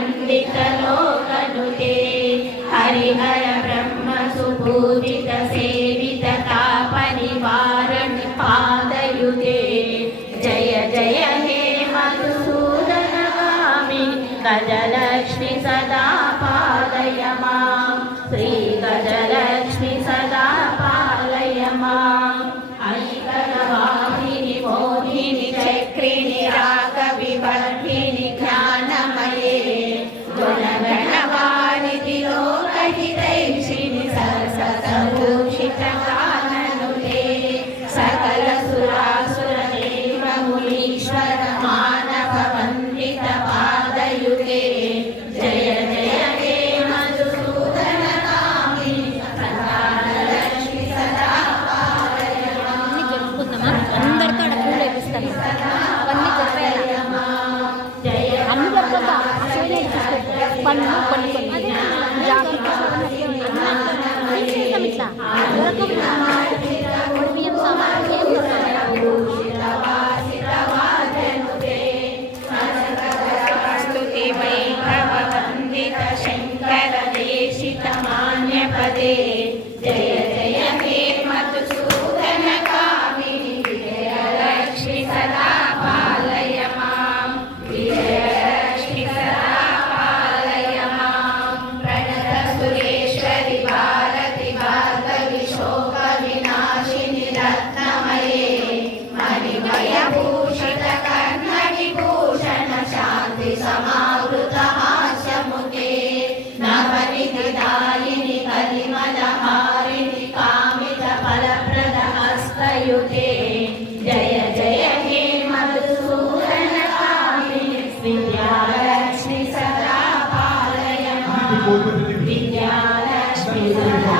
पंडितलोकनुते हरिहर ब्रह्म सुपूजित सेवित तापनिवारण पादयुते जय जय हे मधुसूदन गामि गजलक्ष्मी सदा पालय मां श्री गजलक्ष्मी सदा पालय मां ऐकरवाहिनि मोहिनि चक्रिणि रागविवर्धिनि ज्ञानमये गुणगणवारिधि लोकहितैषिणि सरस्वतभूषितकाननुते सकल सुरासुरदेव मुनीश्वर मानव वन्दित पादयुते जय जय हे मधुसूदन गामि गजलक्ष्मी सदा पालय అందరితో అక్కడ పూలు వేపిస్తాను అవన్నీ చెప్పేయాలి అన్ని చెప్పొద్దా పన్ను కొన్ని కొన్ని జాకెట్ ఇట్లా బియ్యం సామాన్ ఏం स्तुति वैभव वन्दित शङ्कर देशित मान्यपदे जय जय हे मधुसूदन कामिनि विजयलक्ष्मी सदा पालय मां विजयलक्ष्मी सदा पालय मां प्रणत सुरेश्वरि भारति भार्गवि शोक विनाशिनि रत्नमये मणिमयभूषित कर्णविभूषण शान्ति समावृत हास्यमुखे नवनिधिदायिनि कलिमलहारिणि कामित फलप्रद हस्तयुते जय जय हे मधुसूदन कामिनि विद्यालक्ष्मी सदा पालय मां विद्यालक्ष्मी सदा